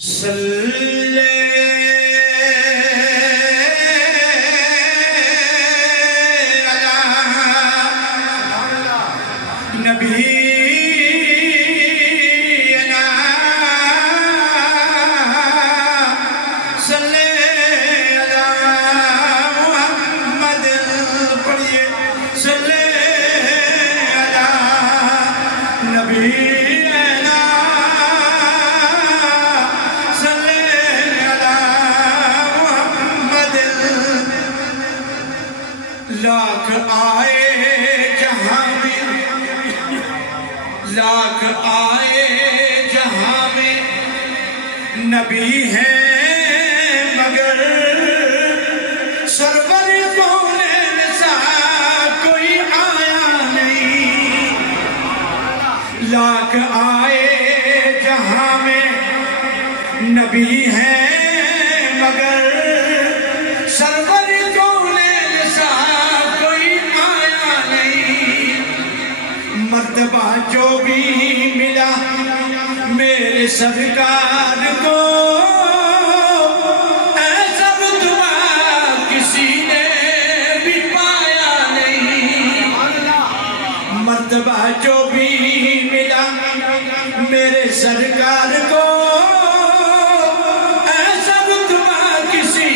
صلی لاکھ آئے جہاں میں لاکھ آئے جہاں میں نبی ہیں مگر سرور کونین سا کوئی آیا نہیں لاکھ آئے جہاں میں نبی ہیں مگر سرور مرتبہ جو بھی ملا میرے سرکار کو ایسا رتبہ کسی نے بھی پایا نہیں مرتبہ جو بھی ملا میرے سرکار کو ایسا رتبہ کسی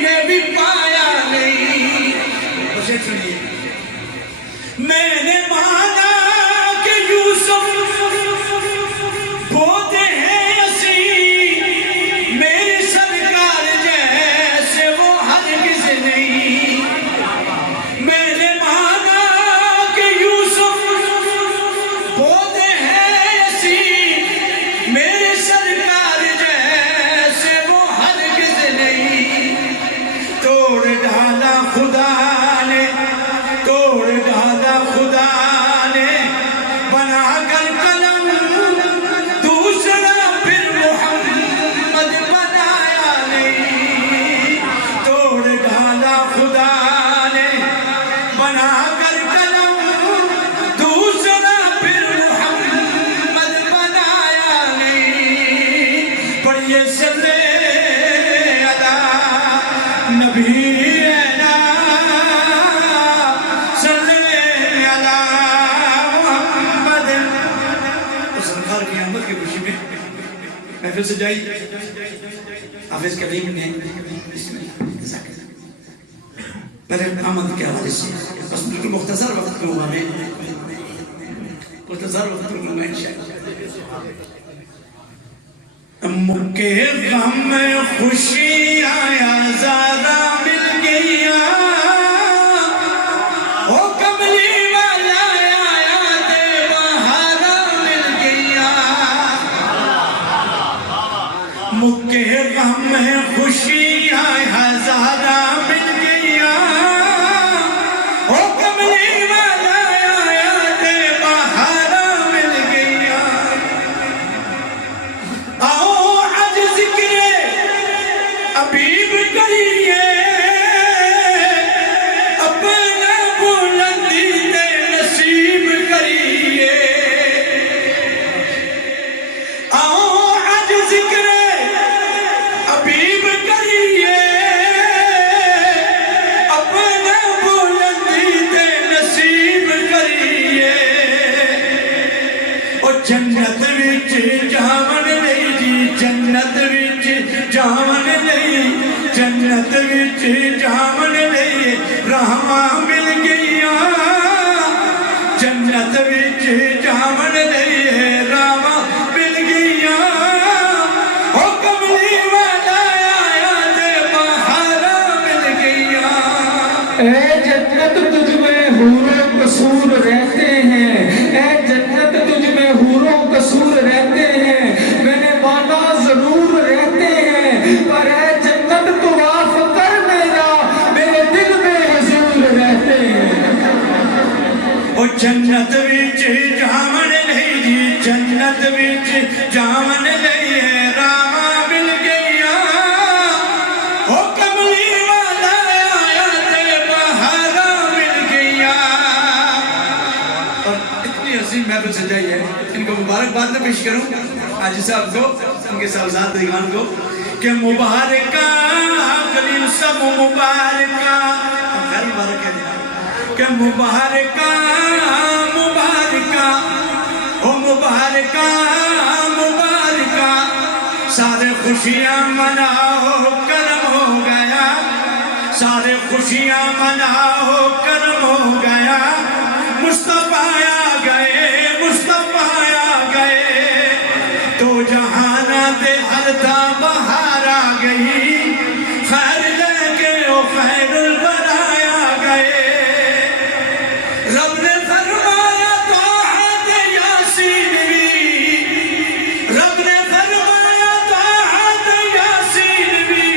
نے بھی پایا نہیں اسے سنیے میں نے مانا محفل سے جائی حافظ کریم نے پہلے آمد کے حوالے سے بس بالکل مختصر وقت میں ہوا میں مختصر وقت میں ہوا انشاءاللہ مکے غم خوشی آیا زارا مل گیا مکے غم خوشی ہزارہ مل گیا او کملی والا یاد بہارا مل گیا آؤ آج ذکر حبیب کریے اپنا بلندی دے نصیب کریے آؤ آج ذکر حبیب کریے اپنا بلندی دے نصیب کریے او جنت وچ جاون نہیں جی جنت وچ جاون نہیں جنت وچ جاون نہیں رحماں مل گیا جنت وچ جاون نہیں رحماں مل گیا اے جنت تجھ میں حور و قصور رہتے ہیں اے جنت تجھ میں حور و قصور رہتے ہیں میں نے مانا ضرور رہتے ہیں پر اے جنت تو معاف کر میرا میرے دل میں حضور رہتے ہیں او جنت وچ جاون نہیں جی جنت وچ جاون نہیں ہے راما مل گیا او کملی والا آیا تے بہارا مل گیا اور اتنی عظیم محفل سجائی ہے ان کو مبارکباد میں پیش کروں حاجی صاحب کو ان کے سالزاد دیگان کو کہ مبارکہ کلیم سب مبارکہ غیر مبارک ہے کہ مبارکہ مبارکہ او مبارکہ مبارکہ سارے خوشیاں مناؤ کرم ہو گیا سارے خوشیاں مناؤ کرم ہو گیا مصطفیٰ آ گئے مصطفیٰ آ گئے تو جہانا دے ہر تھا بہار آ گئی خیر لے کے او خیر البرایا آ گئے رب نے فرمایا طاعت یاسین بھی رب نے فرمایا طاعت یاسین بھی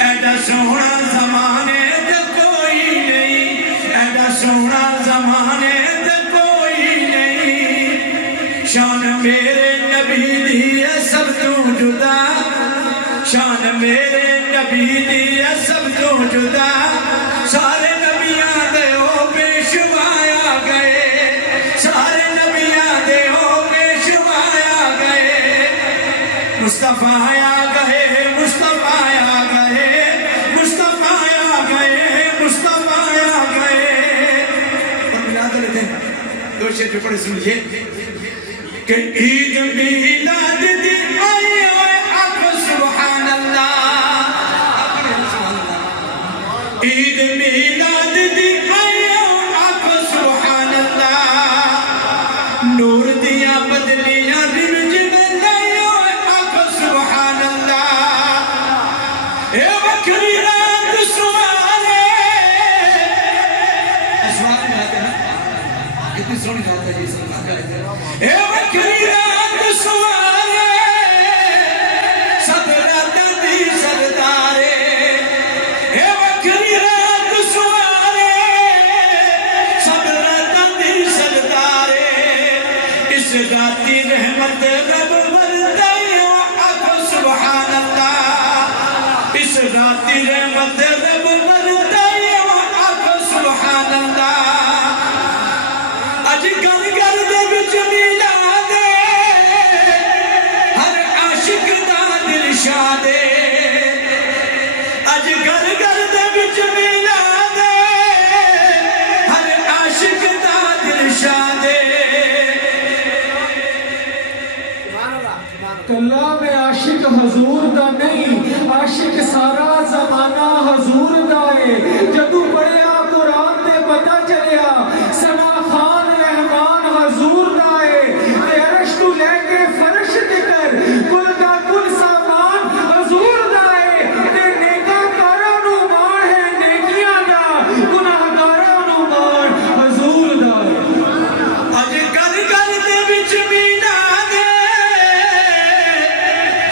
ایڈا سونا زمانے تے کوئی نہیں ایڈا سونا زمانے تے کوئی نہیں شان میرے نبی دی ہے سب تو جدا شان میرے نبی دی ہے سب تو جدا سارے نبیاں دے او پیشوایا گئے سارے نبیاں دے او پیشوایا گئے مصطفیٰ آ گئے مصطفیٰ آ گئے مصطفیٰ آ گئے مصطفیٰ آ گئے اور ملا دو لیتے ہیں دو شیر جو پڑھے سنیے کہ عید میلاد دی آئی ہوئے آخو سبحان اللہ عید میلاد دی آئی ہوئے آخو سبحان اللہ نور دیا بدلیاں رمج میں لائی ہوئے آخو سبحان اللہ اے بکری رات سوارے سوارے جاتے ہیں کتنی سونی جاتا ہے یہ سلمان کرتے ہیں اے بکری رات سوارے صدرت دی سردارے اے بکری رات سوارے صدرت دی سردارے اس راتی رحمت رب بردائی آخو سبحان اللہ اس راتی رحمت رب بردائی آخو سبحان اللہ اج گر گر دے بچ میلاد ہر عاشق دا دل شاد اج گر گر دے بچ میلاد ہر عاشق دا دل شاد کلا میں عاشق حضور دا نہیں عاشق سارا زمانہ حضور دا ہے جدو پڑھیا قرآن تے پتہ چلیا سنا خان رحمان حضور دا ہے تے عرش تو لے کے فرش تکر کل دا کل سامان حضور دا ہے تے نیکا کارا نو مان ہے نیکیاں دا گناہ کارا نو مان حضور دا ہے اج گر گر دے وچ میلاد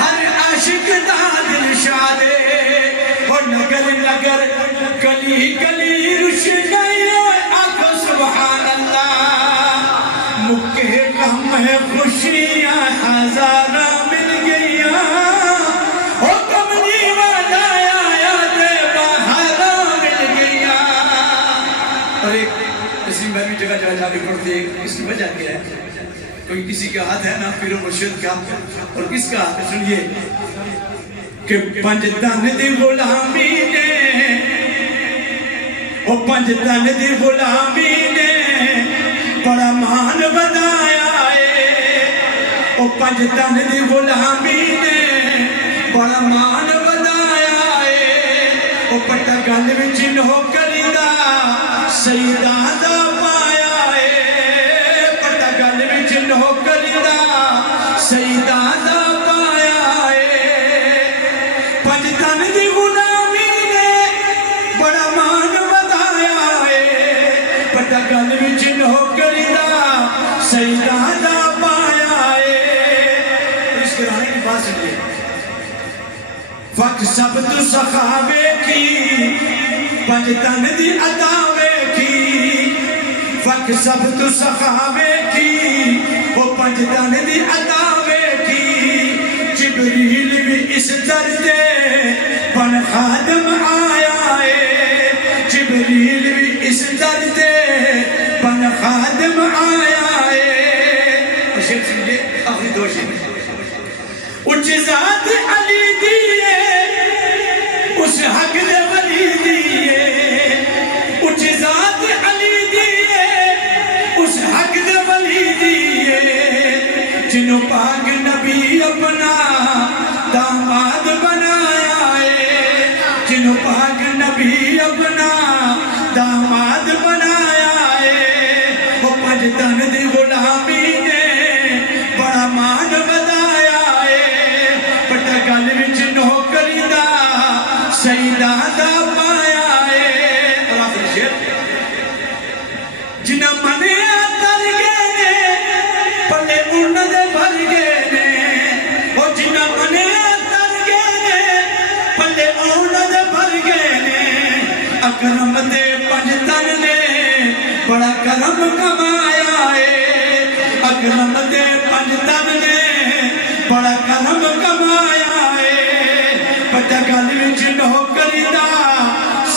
ہر عاشق دا دل شاد اور نگر نگر گلی گلی روشنائی آخو سبحان اللہ مکہ غم ہے خوشیاں ہزارہ مل گئیاں اور کملی والا آیا دے بہارا مل گئیاں اور ایک اسی میں بھی جگہ جگہ جا کے پڑھتے ہیں اس کی وجہ کیا ہے کوئی کسی کا ہاتھ ہے نا پیر و مرشد کا اور کس کا ہاتھ ہے سنیے کہ پنجتن دی غلامی نے او پنجتن دی غلامی نے بڑا مان بنایا ہے او پنجتن دی غلامی نے بڑا مان بنایا ہے او پٹا گل وچ نوکری دا سیدہ دا پایا ہے پٹا گل وچ نوکری دا سیدہ دا پایا ہے پنجتن دی غلامی نے بڑا مان بنایا ہے پٹا گل وچ نوکری دا سیدہ دا پایا ہے اس کرانے کی بات سنیے فق سب تو سخاوے کی پنجتن دی عداوے کی فق سب تو سخاوے کی وہ پنجتن دی عداوے کی جبریل بھی اس درد بن خادم آیا ہے جبریل بھی اس درد بن خادم آیا ہے اور شیخ سنجھے آخری دو شیخ اکرم دے پنج تن نے بڑا کرم کمایا ہے اکرم دے پنج تن نے بڑا کرم کمایا ہے بچہ گل وچ نوکری دا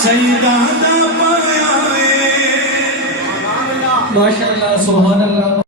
سیدہ دا پایا ہے ماشاءاللہ سبحان اللہ